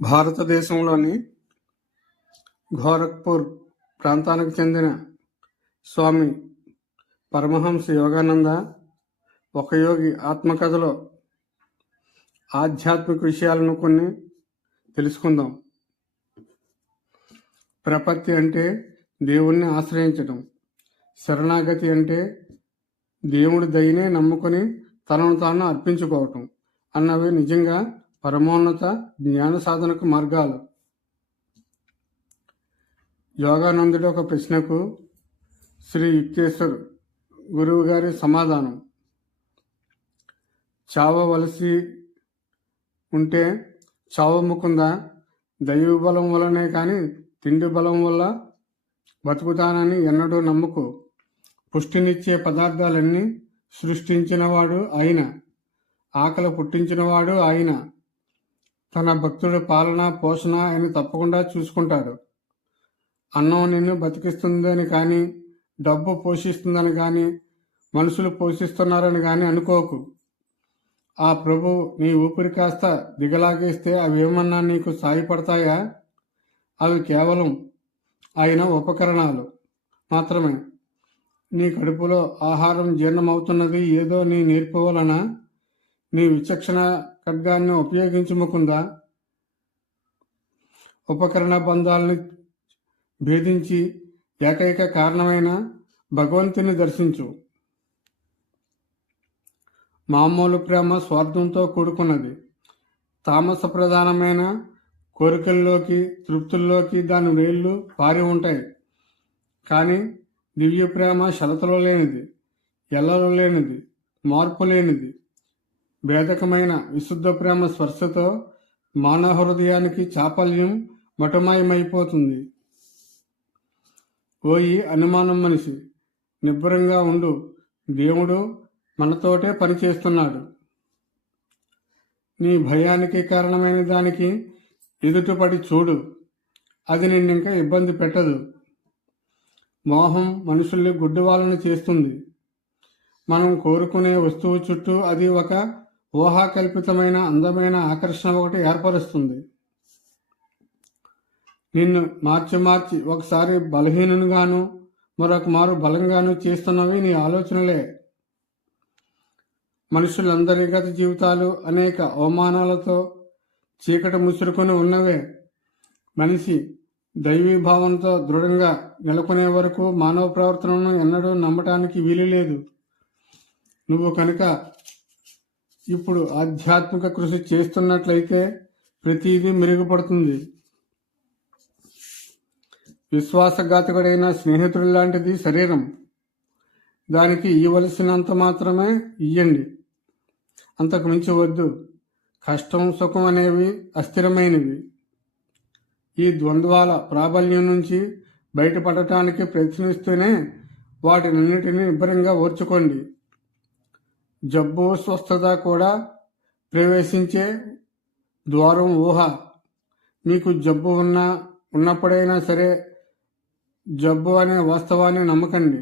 భారతదేశంలోని గోరఖ్పూర్ ప్రాంతానికి చెందిన స్వామి పరమహంస యోగానంద ఒక యోగి ఆత్మకథలో ఆధ్యాత్మిక విషయాలను కొన్ని తెలుసుకుందాం. ప్రపత్తి అంటే దేవుణ్ణి ఆశ్రయించటం, శరణాగతి అంటే దేవుడి దయనే నమ్ముకొని తనను తాను అర్పించుకోవటం అన్నవి నిజంగా పరమోన్నత జ్ఞాన సాధనకు మార్గాలు. యోగానందుడి ఒక ప్రశ్నకు శ్రీ యుక్తేశ్వర్ గురువు గారి సమాధానం: చావవలసి ఉంటే చావముకుందా, దైవ బలం వల్లనే కానీ తిండి బలం వల్ల బతుకుతానని ఎన్నడూ నమ్ముకు. పుష్టినిచ్చే పదార్థాలన్నీ సృష్టించినవాడు ఆయన, ఆకలి పుట్టించినవాడు ఆయన. తన భక్తుడి పాలన పోషణ ఆయన తప్పకుండా చూసుకుంటాడు. అన్నం నిన్ను బతికిస్తుందని కానీ, డబ్బు పోషిస్తుందని కానీ, మనుషులు పోషిస్తున్నారని కానీ అనుకోకు. ఆ ప్రభు నీ ఊపిరి కాస్త దిగలాగేస్తే అవేమన్నా నీకు సాయపడతాయా? అవి కేవలం ఆయన ఉపకరణాలు మాత్రమే. నీ కడుపులో ఆహారం జీర్ణమవుతున్నది ఏదో నీ నేర్పు వలన. నీ విచక్షణ ఖడ్గాన్ని ఉపయోగించుముకుందా. ఉపకరణ బంధాలని భేదించి ఏకైక కారణమైన భగవంతుని దర్శించు. మామూలు ప్రేమ స్వార్థంతో కూడుకున్నది. తామస ప్రధానమైన కోరికల్లోకి, తృప్తుల్లోకి దాని వేళ్ళు పారి ఉంటాయి. కానీ దివ్య ప్రేమ షరతులో లేనిది, ఎల్లలో లేనిది, మార్పు లేనిది. భేదకమైన విశుద్ధ ప్రేమ స్పర్శతో మానవ హృదయానికి చాపల్యం మటుమాయమైపోతుంది. ఓయి అనుమానం మనిషి, నిబ్బరంగా ఉండు. దేవుడు మనతోటే పనిచేస్తున్నాడు. నీ భయానికి కారణమైన దానికి ఎదుటిపడి చూడు, అది నిన్నింకా ఇబ్బంది పెట్టదు. మోహం మనుషుల్ని గుడ్డివాళ్ళని చేస్తుంది. మనం కోరుకునే వస్తువు చుట్టూ అది ఒక ఊహాకల్పితమైన అందమైన ఆకర్షణ ఒకటి ఏర్పరుస్తుంది. నిన్ను మార్చి ఒకసారి బలహీనుగాను మరొక మారు బలంగాను చేస్తున్నవి నీ ఆలోచనలే. మనుషులందరి గత జీవితాలు అనేక అవమానాలతో చీకటి ముసురుకొని ఉన్నవే. మనిషి దైవీభావంతో దృఢంగా నెలకొనే వరకు మానవ ప్రవర్తనను ఎన్నడూ నమ్మటానికి వీలు లేదు. నువ్వు కనుక ఇప్పుడు ఆధ్యాత్మిక కృషి చేస్తున్నట్లయితే ప్రతిదీ మెరుగుపడుతుంది. విశ్వాసఘాతకుడైన స్నేహితుడి లాంటిది శరీరం. దానికి ఇవ్వవలసినంత మాత్రమే ఇయ్యండి, అంతకు మించి వద్దు. కష్టం సుఖం అనేవి అస్థిరమైనవి. ఈ ద్వంద్వాల ప్రాబల్యం నుంచి బయటపడటానికి ప్రయత్నిస్తూనే వాటినన్నిటినీ నిబ్బరంగా ఓర్చుకోండి. జబ్బు స్వస్థత కూడా ప్రవేశించే ద్వారం ఊహ. మీకు జబ్బు ఉన్నప్పుడైనా సరే జబ్బు అనే వాస్తవాన్ని నమ్మకండి.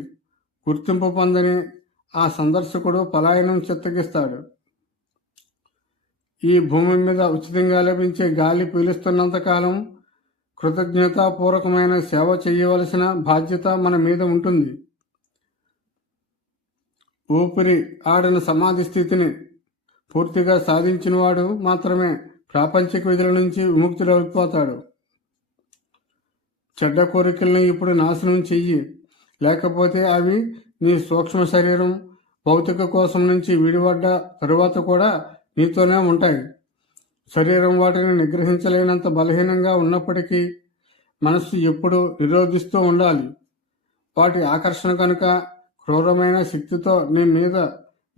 గుర్తింపు పొందని ఆ సందర్శకుడు పలాయనం చిత్తగిస్తాడు. ఈ భూమి మీద ఉచితంగా లభించే గాలి పీలుస్తున్నంతకాలం కృతజ్ఞతాపూర్వకమైన సేవ చేయవలసిన బాధ్యత మన మీద ఉంటుంది. ఊపిరి ఆడిన సమాధి స్థితిని పూర్తిగా సాధించినవాడు మాత్రమే ప్రాపంచిక విధుల నుంచి విముక్తుడైపోతాడు. చెడ్డ కోరికల్ని ఇప్పుడు నాశనం చెయ్యి, లేకపోతే అవి నీ సూక్ష్మ శరీరం భౌతిక కోసం నుంచి విడిపడ్డ తరువాత కూడా నీతోనే ఉంటాయి. శరీరం వాటిని నిగ్రహించలేనంత బలహీనంగా ఉన్నప్పటికీ మనస్సు ఎప్పుడూ నిరోధిస్తూ ఉండాలి. వాటి ఆకర్షణ కనుక క్రూరమైన శక్తితో నీ మీద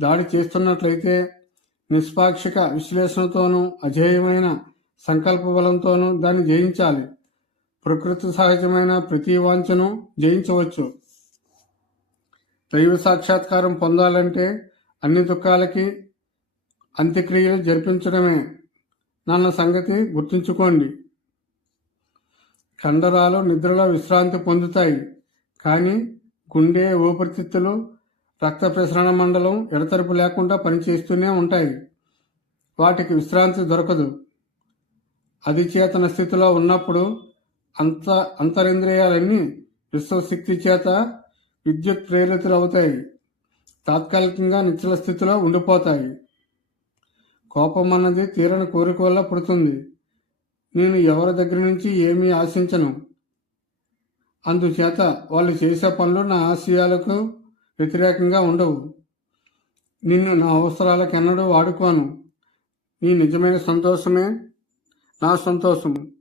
దాడి చేస్తున్నట్లయితే నిష్పాక్షిక విశ్లేషణతోనూ అజేయమైన సంకల్ప బలంతోనూ దాన్ని జయించాలి. ప్రకృతి సహజమైన ప్రతి వాంఛను జయించవచ్చు. దైవ సాక్షాత్కారం పొందాలంటే అన్ని దుఃఖాలకి అంత్యక్రియలు జరిపించడమే నన్న సంగతి గుర్తుంచుకోండి. కండరాలు నిద్రలో విశ్రాంతి పొందుతాయి, కానీ గుండె, ఊపిరితిత్తులు, రక్త ప్రసరణ మండలం ఎడతెరపు లేకుండా పనిచేస్తూనే ఉంటాయి. వాటికి విశ్రాంతి దొరకదు. అధిచేతన స్థితిలో ఉన్నప్పుడు అంతరింద్రియాలన్నీ విశ్వశక్తి చేత విద్యుత్ ప్రేరితులవుతాయి. తాత్కాలికంగా నిశ్చల స్థితిలో ఉండిపోతాయి. కోపం అన్నది తీరని కోరిక వల్ల పుడుతుంది. నేను ఎవరి దగ్గర నుంచి ఏమీ ఆశించను. అందుచేత వాళ్ళు చేసే పనులు నా ఆశయాలకు వ్యతిరేకంగా ఉండవు. నిన్ను నా అవసరాలకెన్నడూ వాడుకోను. నీ నిజమైన సంతోషమే నా సంతోషము.